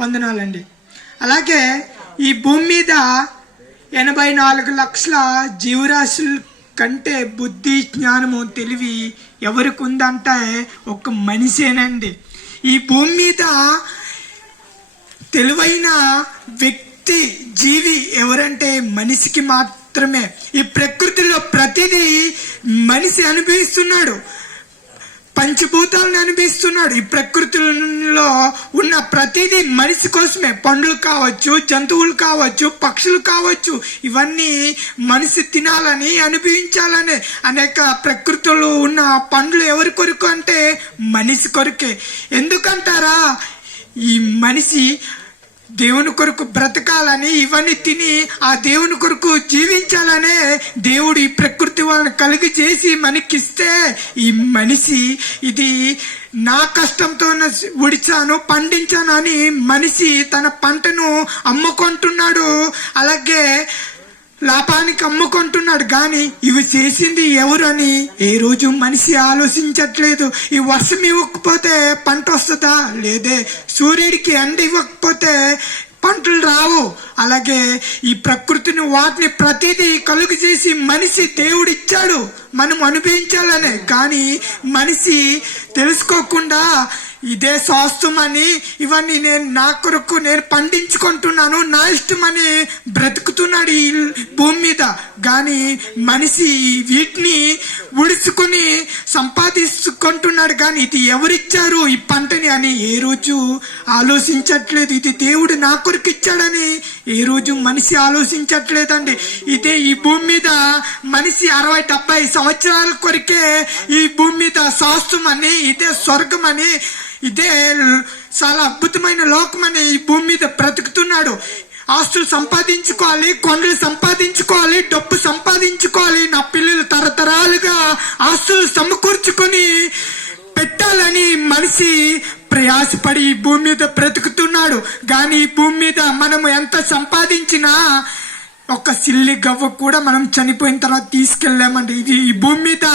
వందనాలండి. అలాగే ఈ భూమి మీద ఎనభై నాలుగు లక్షల జీవరాశుల కంటే బుద్ధి జ్ఞానము తెలివి ఎవరికి ఉందంటే ఒక మనిషేనండి. ఈ భూమి మీద తెలివైన వ్యక్తి జీవి ఎవరంటే మనిషికి మాత్రమే. ఈ ప్రకృతిలో ప్రతిదీ మనిషి అనుభవిస్తున్నాడు. పంచభూతాలను అనిపిస్తున్నాడు. ఈ ప్రకృతిలో ఉన్న ప్రతిదీ మనిషి కోసమే. పండ్లు కావచ్చు జంతువులు కావచ్చు పక్షులు కావచ్చు ఇవన్నీ మనిషి తినాలని అనుభవించాలని అనేక ప్రకృతిలో ఉన్న పండ్లు ఎవరి కొరకు అంటే మనిషి కొరకే. ఎందుకంటారా? ఈ మనిషి దేవుని కొరకు బ్రతకాలని ఇవన్నీ తిని ఆ దేవుని కొరకు జీవించాలనే దేవుడు ఈ ప్రకృతి వాళ్ళని కలిగి చేసి మనకిస్తే ఈ మనిషి ఇది నా కష్టంతో ఉడిచాను పండించాను అని మనిషి తన పంటను అమ్ముకుంటున్నాడు. అలాగే లాభానికి అమ్ముకుంటున్నాడు కానీ ఇవి చేసింది ఎవరని ఏ రోజు మనిషి ఆలోచించట్లేదు. ఈ వర్షం ఇవ్వకపోతే పంట వస్తుందా? లేదే. సూర్యుడికి ఎండ ఇవ్వకపోతే పంటలు రావు. అలాగే ఈ ప్రకృతిని వాటిని ప్రతిదీ కలుగు చేసి మనిషి దేవుడిచ్చాడు. మనం అనుభవించాలనే. కానీ మనిషి తెలుసుకోకుండా ఇదే శాస్త్రమని ఇవన్నీ నేను నా కొరకు నేను పండించుకుంటున్నాను నా ఇష్టమని బ్రతుకుతున్నాడు ఈ భూమి మీద. కానీ మనిషి వీటిని ఉడుచుకొని సంపాదించుకుంటున్నాడు. కానీ ఇది ఎవరిచ్చారు ఈ పంటని అని ఏ రోజు ఆలోచించట్లేదు. ఇది దేవుడు నా కొరకు ఇచ్చాడని ఏ రోజు మనిషి ఆలోచించట్లేదండి. ఇదే ఈ భూమి మీద మనిషి అరవై డెబ్బై సంవత్సరాల కొరికే ఈ భూమి మీద శాస్త్రం అని ఇదే స్వర్గం అని ఇదే చాలా అద్భుతమైన లోకం అని ఈ భూమి మీద బ్రతుకుతున్నాడు. ఆస్తులు సంపాదించుకోవాలి కొండలు సంపాదించుకోవాలి డబ్బు సంపాదించుకోవాలి నా పిల్లలు తరతరాలుగా ఆస్తులు సమకూర్చుకొని పెట్టాలని మనిషి ప్రయాసపడి ఈ భూమి మీద బ్రతుకుతున్నాడు. కానీ ఈ భూమి మీద మనము ఎంత సంపాదించినా ఒక సిల్లి గవ్వ కూడా మనం చనిపోయిన తర్వాత తీసుకెళ్ళామండి ఇది ఈ భూమి మీద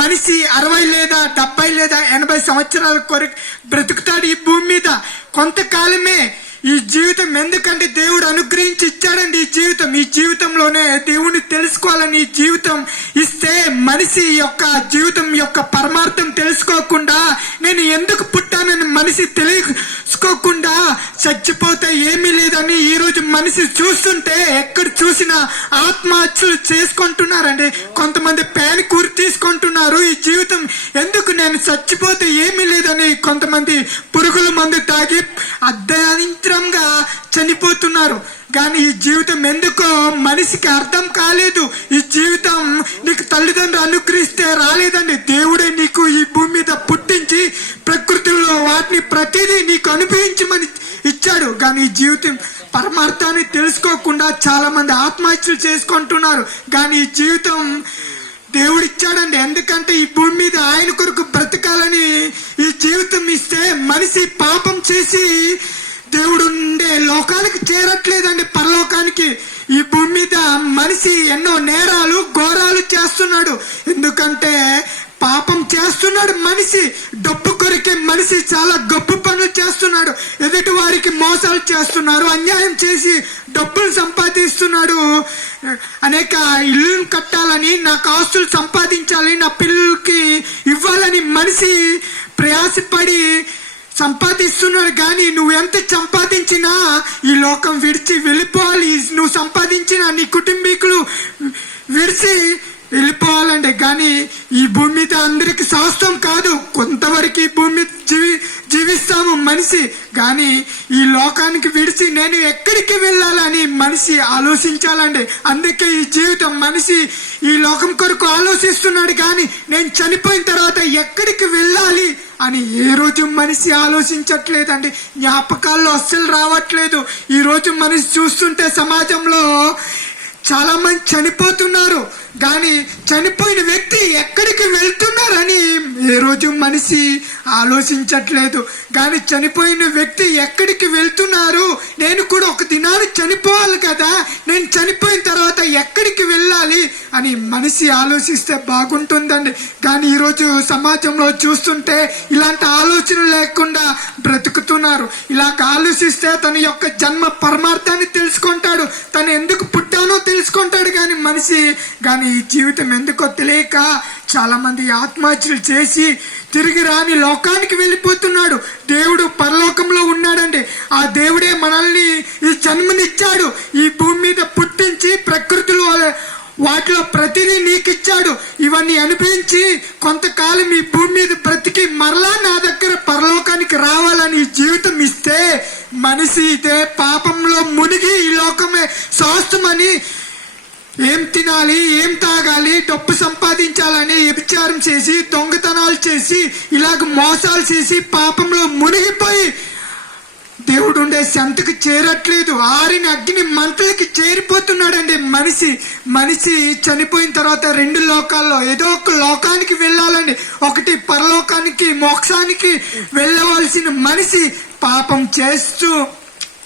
మనిషి అరవై లేదా డెబ్బై లేదా ఎనభై సంవత్సరాల కొరకు బ్రతుకుతాడు ఈ భూమి మీద. కొంతకాలమే ఈ జీవితం ఎందుకంటే దేవుడు అనుగ్రహించి ఇచ్చాడండి ఈ జీవితం. ఈ జీవితంలోనే దేవుణ్ణి తెలుసుకోవాలని ఈ జీవితం ఇస్తే మనిషి యొక్క జీవితం యొక్క పరమార్థం తెలుసుకోకుండా నేను ఎందుకు పుట్టానని మనిషి తెలియ తెచ్చుకోకుండా చచ్చిపోతే ఏమీ లేదని ఈ రోజు మనిషి చూస్తుంటే ఎక్కడ చూసినా ఆత్మహత్యలు చేసుకుంటున్నారండి. కొంతమంది పేని కూరి తీసుకుంటున్నారు. ఈ జీవితం ఎందుకు నేను చచ్చిపోతే ఏమీ లేదని కొంతమంది పురుగుల మందు తాగి అర్ధాంతరంగా చనిపోతున్నారు. కానీ ఈ జీవితం ఎందుకో మనిషికి అర్థం కాలేదు. ఈ జీవితం నీకు తల్లిదండ్రులు అనుగ్రహిస్తే రాలేదండి. దేవుడే నీకు ఈ భూమి మీద పుట్టించి వాటిని ప్రతిదీ నీకు అనుభవించమని ఇచ్చాడు. కానీ జీవితం పరమార్థాన్ని తెలుసుకోకుండా చాలా మంది ఆత్మహత్యలు చేసుకుంటున్నారు. కానీ ఈ జీవితం దేవుడు ఇచ్చాడండి ఎందుకంటే ఈ భూమి మీద ఆయన కొరకు బ్రతకాలని ఈ జీవితం ఇస్తే మనిషి పాపం చేసి దేవుడు ఉండే లోకానికి చేరట్లేదండి పరలోకానికి. ఈ భూమి మీద మనిషి ఎన్నో నేరాలు ఘోరాలు చేస్తున్నాడు. ఎందుకంటే పాపం చేస్తున్నాడు మనిషి. డబ్బు కొరికే మనిషి చాలా గొప్ప పనులు చేస్తున్నాడు. ఎదుటి వారికి మోసాలు చేస్తున్నారు. అన్యాయం చేసి డబ్బులు సంపాదిస్తున్నాడు. అనేక ఇల్లును కట్టాలని నాకు ఆస్తులు సంపాదించాలి నా పిల్లలకి ఇవ్వాలని మనిషి ప్రయాసపడి సంపాదిస్తున్నాడు. కానీ నువ్వు ఎంత సంపాదించినా ఈ లోకం విడిచి వెళ్ళిపోవాలి. నువ్వు సంపాదించిన నీ కుటుంబీకులు విడిచి వెళ్ళిపోవాలండి కానీ ఈ భూమి మీద అందరికి శాస్త్రం కాదు. కొంతవరకు ఈ భూమి మీద జీవి జీవిస్తాము మనిషి కానీ ఈ లోకానికి విడిచి నేను ఎక్కడికి వెళ్ళాలని మనిషి ఆలోచించాలండి. అందుకే ఈ జీవితం మనిషి ఈ లోకం కొరకు ఆలోచిస్తున్నాడు కానీ నేను చనిపోయిన తర్వాత ఎక్కడికి వెళ్ళాలి అని ఏ రోజు మనిషి ఆలోచించట్లేదండి. జ్ఞాపకాల్లో అస్సలు రావట్లేదు. ఈ రోజు మనిషి చూస్తుంటే సమాజంలో చాలా మంది చనిపోతున్నారు. కానీ చనిపోయిన వ్యక్తి ఎక్కడికి వెళ్తున్నారని ఏ రోజు మనిషి ఆలోచించట్లేదు. కానీ చనిపోయిన వ్యక్తి ఎక్కడికి వెళ్తున్నారు? నేను కూడా ఒక దినాన్ని చనిపోవాలి కదా. నేను చనిపోయిన తర్వాత ఎక్కడికి వెళ్ళాలి అని మనిషి ఆలోచిస్తే బాగుంటుందండి. కానీ ఈరోజు సమాజంలో చూస్తుంటే ఇలాంటి ఆలోచన లేకుండా బ్రతుకుతున్నారు. ఇలాగ ఆలోచిస్తే తన యొక్క జన్మ పరమార్థాన్ని తెలుసుకుంటాడు తను ఎందుకు పుట్టానో తెలుసుకుంటాడు చేసి కానీ ఈ జీవితం ఎందుకో తెలియక చాలా మంది ఆత్మహత్యలు చేసి తిరిగి రాని లోకానికి వెళ్ళిపోతున్నాడు. దేవుడు పరలోకంలో ఉన్నాడండి. ఆ దేవుడే మనల్ని ఈ జన్మనిచ్చాడు. ఈ భూమి మీద పుట్టించి ప్రకృతిలో వాటిలో ప్రతిదీ నీకు ఇచ్చాడు ఇవన్నీ అనిపించి కొంతకాలం ఈ భూమి మీద బ్రతికి మరలా నా దగ్గర పరలోకానికి రావాలని ఈ జీవితం ఇస్తే మనిషి ఇదే పాపంలో మునిగి ఈ లోకమే శాస్త్రమని ఏం తినాలి ఏం తాగాలి డబ్బు సంపాదించాలని వ్యభిచారం చేసి దొంగతనాలు చేసి ఇలాగ మోసాలు చేసి పాపంలో మునిగిపోయి దేవుడు ఉండే సంతకు చేరట్లేదు. ఆరిన అగ్ని మంటలకి చేరిపోతున్నాడండి మనిషి. మనిషి చనిపోయిన తర్వాత రెండు లోకాల్లో ఏదో ఒక లోకానికి వెళ్ళాలండి. ఒకటి పరలోకానికి మోక్షానికి వెళ్ళవలసిన మనిషి పాపం చేస్తూ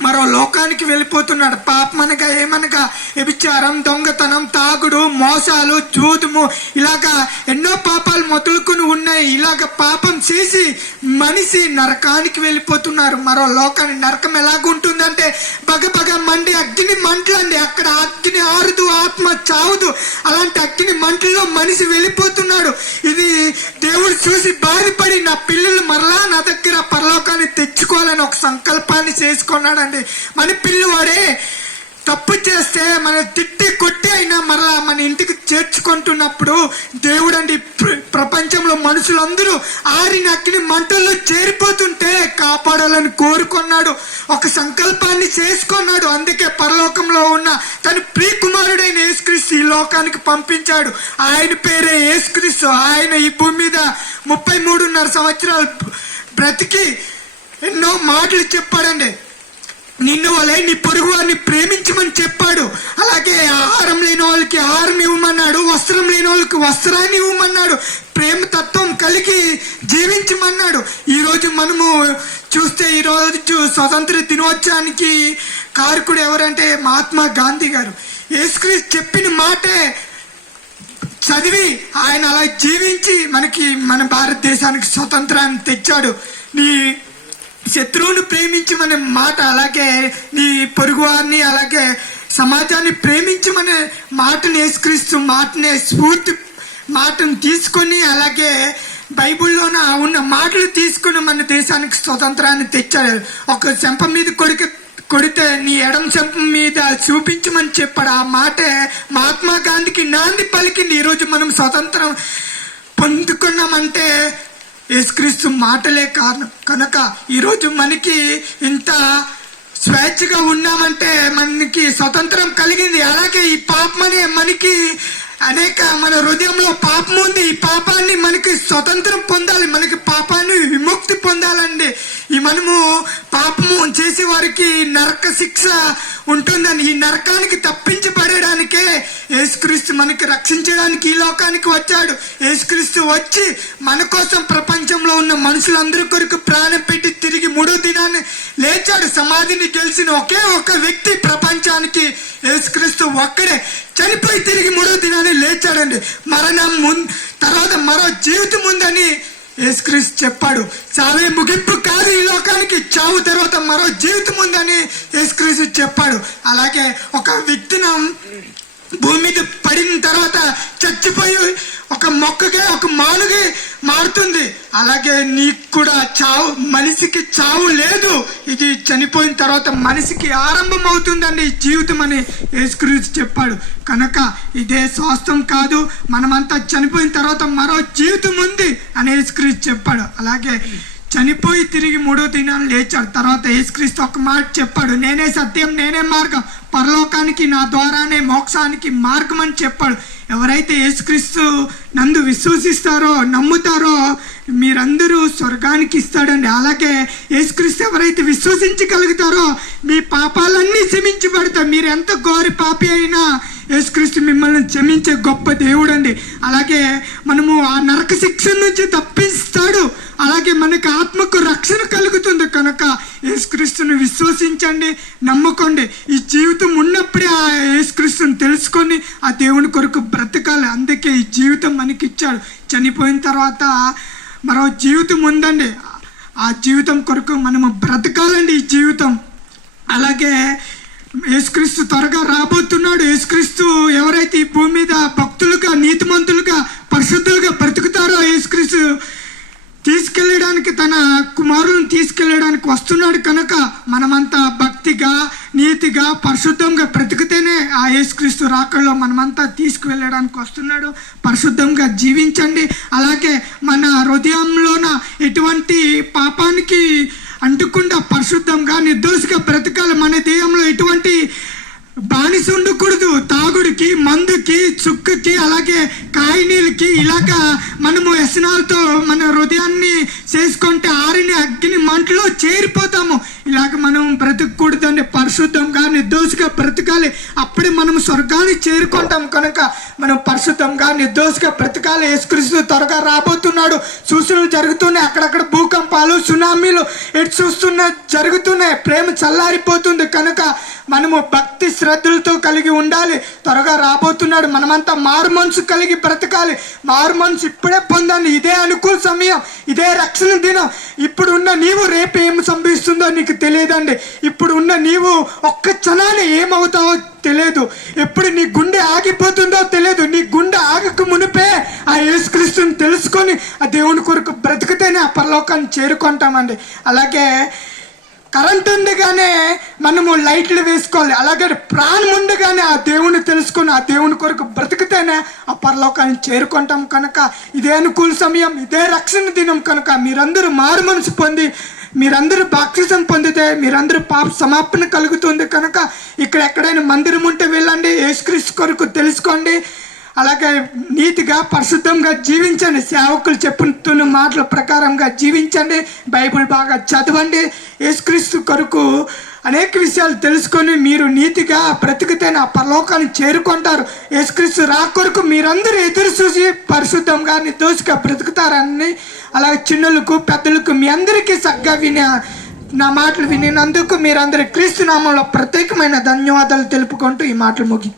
మరో లోకానికి వెళ్ళిపోతున్నాడు. పాపం అనగా ఏమనగా వ్యభిచారం దొంగతనం తాగుడు మోసాలు చూదుము ఇలాగా ఎన్నో పాపాలు మొదలుకుని ఉన్నాయి ఇలాగ పాపం చేసి మనిషి నరకానికి వెళ్ళిపోతున్నారు. మరో లోకానికి నరకం ఎలాగుంటుందంటే బగ బగ మండి అగ్ని మంటలండి. అక్కడ అగ్ని ఆరుదు ఆత్మ చావుదు. అలాంటి అగ్ని మంటల్లో మనిషి వెళ్ళిపోతున్నాడు. ఇది దేవుడు చూసి బాధపడి నా పిల్లలు మరలా నా దగ్గర పరలోకాన్ని తెచ్చుకోవాలని ఒక సంకల్పాన్ని చేసుకున్నాడండి. మన పిల్లవాడే తప్పు చేస్తే మన తిట్టి కొట్టి అయినా మరలా మన ఇంటికి చేర్చుకుంటున్నప్పుడు దేవుడు అండి ప్రపంచంలో మనుషులందరూ ఆరిన అక్కిని మంటల్లో చేరిపోతుంటే కాపాడాలని కోరుకున్నాడు. ఒక సంకల్పాన్ని చేసుకున్నాడు. అందుకే పరలోకంలో ఉన్న తన ప్రియకుమారుడైన యేసుక్రీస్తు ఈ లోకానికి పంపించాడు. ఆయన పేరే యేసుక్రీస్తు. ఆయన ఈ భూమి మీద ముప్పై మూడున్నర సంవత్సరాలు బ్రతికి ఎన్నో మాటలు చెప్పాడండి. నిన్ను వలే నీ పొరుగు వారిని ప్రేమించమని చెప్పాడు. అలాగే ఆహారం లేని వాళ్ళకి ఆహారం ఇవ్వమన్నాడు వస్త్రం లేని వాళ్ళకి వస్త్రాన్ని ఇవ్వమన్నాడు ప్రేమ తత్వం కలిగి జీవించమన్నాడు. ఈరోజు మనము చూస్తే ఈరోజు స్వతంత్ర దినోత్సవానికి కారకుడు ఎవరంటే మహాత్మా గాంధీ గారు. యేసుక్రీస్తు చెప్పిన మాటే చదివి ఆయన అలా జీవించి మనకి మన భారతదేశానికి స్వతంత్రాన్ని తెచ్చాడు. నీ శత్రువును ప్రేమించమనే మాట అలాగే నీ పొరుగువారిని అలాగే సమాజాన్ని ప్రేమించమనే మాటను వేసుక్రీస్తూ మాటనే స్ఫూర్తి మాటను తీసుకొని అలాగే బైబిల్లోన ఉన్న మాటలు తీసుకుని మన దేశానికి స్వతంత్రాన్ని తెచ్చాడు. ఒక చెంప మీద కొడుకు కొడితే నీ ఎడం చెంప మీద చూపించమని చెప్పాడు. ఆ మాటే మహాత్మా గాంధీకి నాంది పలికింది. ఈరోజు మనం స్వతంత్రం పొందుకున్నామంటే యేసుక్రీస్తు మాటలే కారణం కనుక ఈరోజు మనకి ఇంత స్వేచ్ఛగా ఉన్నామంటే మనకి స్వతంత్రం కలిగింది. అలాగే ఈ పాపమనే మనకి అనేక మన హృదయంలో పాపం ఉంది. ఈ పాపాన్ని మనకి స్వతంత్రం పొందాలి. మనకి పాపాన్ని విముక్తి పొందాలండి. ఈ మనము పాపము చేసే వారికి నరక శిక్ష ఉంటుందని ఈ నరకానికి తప్పించబడడానికే యేసుక్రీస్తు మనకి రక్షించడానికి ఈ లోకానికి వచ్చాడు. యేసుక్రీస్తు వచ్చి మన కోసం ప్రపంచంలో ఉన్న మనుషులందరి కొరకు ప్రాణం పెట్టి తిరిగి మూడో దినాన్ని లేచాడు. సమాధిని గెలిచిన ఒకే ఒక వ్యక్తి ప్రపంచానికి యేసుక్రీస్తు ఒక్కడే. చనిపోయి తిరిగి మూడో దినాన్ని లేచాడండి. మరణం ముందు తర్వాత మరో జీవితం ఉందని యేసుక్రీస్తు చెప్పాడు. చావే ముగింపు కాదు ఈ లోకానికి. చావు తర్వాత మరో జీవితం ఉందని యేసుక్రీస్తు చెప్పాడు. అలాగే ఒక విత్తనం భూమి మీద పడిన తర్వాత చచ్చిపోయి ఒక మొక్కగా ఒక మానుగా మారుతుంది. అలాగే నీకు కూడా చావు మనిషికి చావు లేదు. ఇది చనిపోయిన తర్వాత మనిషికి ఆరంభం అవుతుందండి జీవితం అని యేసుక్రీస్తు చెప్పాడు. కనుక ఇదే స్వాస్థం కాదు మనమంతా చనిపోయిన తర్వాత మరో జీవితం ఉంది అని యేసుక్రీస్తు చెప్పాడు. అలాగే చనిపోయి తిరిగి మూడో దినాలు లేచాడు. తర్వాత యేసుక్రీస్తు ఒక మాట చెప్పాడు. నేనే సత్యం నేనే మార్గం. పరలోకానికి నా ద్వారానే మోక్షానికి మార్గం అని చెప్పాడు. ఎవరైతే యేసుక్రీస్తు నందు విశ్వసిస్తారో నమ్ముతారో మీరందరూ స్వర్గానికి ఇస్తాడండి. అలాగే యేసుక్రీస్తు ఎవరైతే విశ్వసించగలుగుతారో మీ పాపాలన్నీ క్షమించబడతాయి మీరు ఎంత గోరి పాపి అయినా యేసుక్రీస్తు మిమ్మల్ని క్షమించే గొప్ప దేవుడు అండి అలాగే మనము ఆ నరక శిక్ష నుంచి తప్పిస్తాడు. అలాగే మనకు ఆత్మకు రక్షణ కలుగుతుంది. కనుక యేసుక్రీస్తుని విశ్వసించండి నమ్ముకోండి. ఈ జీవితం ఉన్నప్పుడే ఆ యేసుక్రీస్తుని తెలుసుకొని ఆ దేవుని కొరకు బ్రతకాలి. అందుకే ఈ జీవితం మనకి ఇచ్చాడు చనిపోయిన తర్వాత మరో జీవితం ఉందండి. ఆ జీవితం కొరకు మనము బ్రతకాలండి ఈ జీవితం. అలాగే యేసుక్రీస్తు త్వరగా రాబోతున్నాడు. యేసుక్రీస్తు ఎవరైతే ఈ భూమి మీద భక్తులుగా నీతిమంతులుగా పరిశుద్ధులుగా బ్రతుకుతారో యేసుక్రీస్తు తీసుకెళ్ళడానికి తన కుమారులను తీసుకెళ్ళడానికి వస్తున్నాడు కనుక మనమంతా భక్తిగా నీతిగా పరిశుద్ధంగా బ్రతికితేనే ఆ యేసుక్రీస్తు రాకల్లో మనమంతా తీసుకువెళ్ళడానికి వస్తున్నాడు. పరిశుద్ధంగా జీవించండి. అలాగే మన హృదయంలోన ఎటువంటి పాపానికి అంటుకుండా పరిశుద్ధంగా నిర్దోషిగా బ్రతకాలి. మన దేహంలో ఎటువంటి బానిస ఉండకూడదు. తాగుడికి మందుకి చుక్కకి అలాగే కాయనీలకి ఇలాగా వ్యసనాలతో మన హృదయాన్ని చేసుకుంటే ఆరిని అగ్ని మంటలో చేరిపోతాము పరిశుద్ధంగా నిర్దోషిగా బ్రతకాలి. అప్పుడే మనం స్వర్గాన్ని చేరుకుంటాం. కనుక మనం పరిశుద్ధంగా నిర్దోషిగా బ్రతకాలి. యేసుక్రీస్తు త్వరగా రాబోతున్నాడు. సూచనలు జరుగుతున్నాయి. అక్కడక్కడ భూకంపాలు సునామీలు ఎటు చూస్తున్న జరుగుతున్నాయి. ప్రేమ చల్లారిపోతుంది. కనుక మనము భక్తి శ్రద్ధలతో కలిగి ఉండాలి. త్వరగా రాబోతున్నాడు. మనమంతా మారు మనసు కలిగి బ్రతకాలి. మారు మనసు ఇప్పుడే పొందండి. ఇదే అనుకూల సమయం. ఇదే రక్షణ దినం. ఇప్పుడు ఉన్న నీవు రేపు ఏం సంభవిస్తుందో నీకు తెలియదండి. ఇప్పుడు ఉన్న నీవు ఒక్క క్షణాన్ని ఏమవుతావో తెలియదు. ఎప్పుడు నీ గుండె ఆగిపోతుందో తెలియదు. నీ గుండె ఆగక మునిపే ఆ యేసుక్రీస్తుని తెలుసుకొని ఆ దేవుని కొరకు బ్రతికితేనే ఆ పరలోకాన్ని చేరుకుంటామండి. అలాగే కరెంట్ ఉండగానే మనము లైట్లు వేసుకోవాలి. అలాగే ప్రాణం ఉండగానే ఆ దేవుని తెలుసుకొని ఆ దేవుని కొరకు బ్రతికితేనే ఆ పరలోకాన్ని చేరుకుంటాం కనుక. ఇదే అనుకూల సమయం ఇదే రక్షణ దినం కనుక మీరందరూ మారు మనసు పొంది మీరందరూ బాప్తిజం పొందితే మీరందరూ పాప సమాపణ కలుగుతుంది కనుక ఇక్కడ ఎక్కడైనా మందిరం ఉంటే వెళ్ళండి యేసుక్రీస్తు కొరకు తెలుసుకోండి. అలాగే నీతిగా పరిశుద్ధంగా జీవించండి. సేవకులు చెప్పుతున్న మాటల ప్రకారంగా జీవించండి. బైబిల్ బాగా చదవండి. యేసుక్రీస్తు కొరకు అనేక విషయాలు తెలుసుకొని మీరు నీతిగా బ్రతికితే నా పరలోకాన్ని చేరుకుంటారు. యేసుక్రీస్తు రా కొరకు మీరందరూ ఎదురు చూసి పరిశుద్ధంగా నిర్దోషిగా బ్రతుకుతారని అలాగే చిన్నలకు పెద్దలకు మీ అందరికీ సగ్గా వినే నా మాటలు వినినందుకు మీరందరూ క్రీస్తు నామంలో ప్రత్యేకమైన ధన్యవాదాలు తెలుపుకుంటూ ఈ మాటలు ముగి